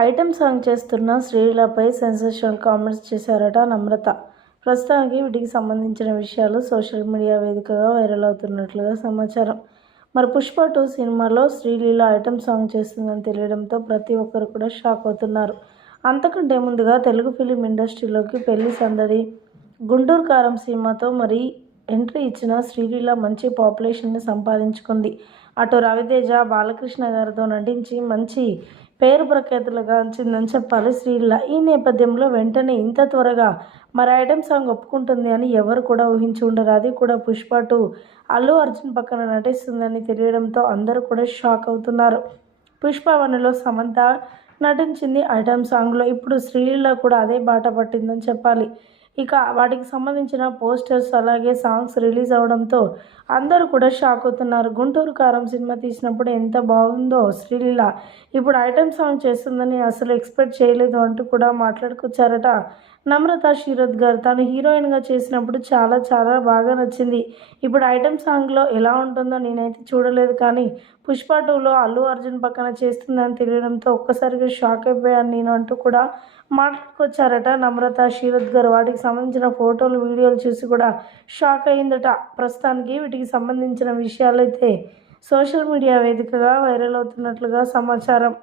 Item song చేస్తున్న శ్రీలపై sensational comments చేశారట నమ్రత. ప్రస్తుతానికి వీటికి సంబంధించిన విషయాలు సోషల్ మీడియా వేదికగా వైరల్ అవుతున్నట్లుగా సమాచారం. మరి పుష్ప టూ సినిమాలో శ్రీలీల ఐటెం సాంగ్ చేస్తుందని తెలియడంతో ప్రతి ఒక్కరు కూడా షాక్ అవుతున్నారు. అంతకంటే ముందుగా తెలుగు ఫిలిం ఇండస్ట్రీలోకి పెళ్ళి సందడి గుంటూరు కారం సినిమాతో మరి ఎంట్రీ ఇచ్చిన శ్రీలీల మంచి పాపులేషన్ని సంపాదించుకుంది. అటు రవితేజ బాలకృష్ణ గారితో నటించి మంచి పేరు ప్రఖ్యాతులుగా వచ్చిందని చెప్పాలి శ్రీలీల. ఈ నేపథ్యంలో వెంటనే ఇంత త్వరగా మరి ఐటమ్ సాంగ్ ఒప్పుకుంటుంది అని ఎవరు కూడా ఊహించి ఉండరు. అది కూడా పుష్ప టూ. అల్లు అర్జున్ పక్కన నటిస్తుందని తెలియడంతో అందరూ కూడా షాక్ అవుతున్నారు. పుష్ప వనలో సమంత నటించింది ఐటమ్ సాంగ్లో. ఇప్పుడు శ్రీలీల కూడా అదే బాట పట్టిందని చెప్పాలి. ఇక వాటికి సంబంధించిన పోస్టర్స్ అలాగే సాంగ్స్ రిలీజ్ అవడంతో అందరూ కూడా షాక్ అవుతున్నారు. గుంటూరు కారం సినిమా తీసినప్పుడు ఎంత బాగుందో శ్రీలీల. ఇప్పుడు ఐటమ్ సాంగ్ చేస్తుందని అసలు ఎక్స్పెక్ట్ చేయలేదు అంటూ కూడా మాట్లాడుకొచ్చారట నమ్రత శీరత్ గారు తను హీరోయిన్గా చేసినప్పుడు చాలా చాలా బాగా నచ్చింది. ఇప్పుడు ఐటమ్ సాంగ్లో ఎలా ఉంటుందో నేనైతే చూడలేదు కానీ పుష్ప టూలో అల్లు అర్జున్ పక్కన చేస్తుందని తెలియడంతో ఒక్కసారిగా షాక్ అయిపోయాను నేను అంటూ కూడా మాట్లాడుకొచ్చారట నమ్రత శీరత్ గారు. వాటికి సంబంధించిన ఫోటోలు వీడియోలు చూసి కూడా షాక్ అయిందట ప్రస్తుతానికి వీటికి సంబంధించిన విషయాలైతే సోషల్ మీడియా వేదికగా వైరల్ అవుతున్నట్లుగా సమాచారం.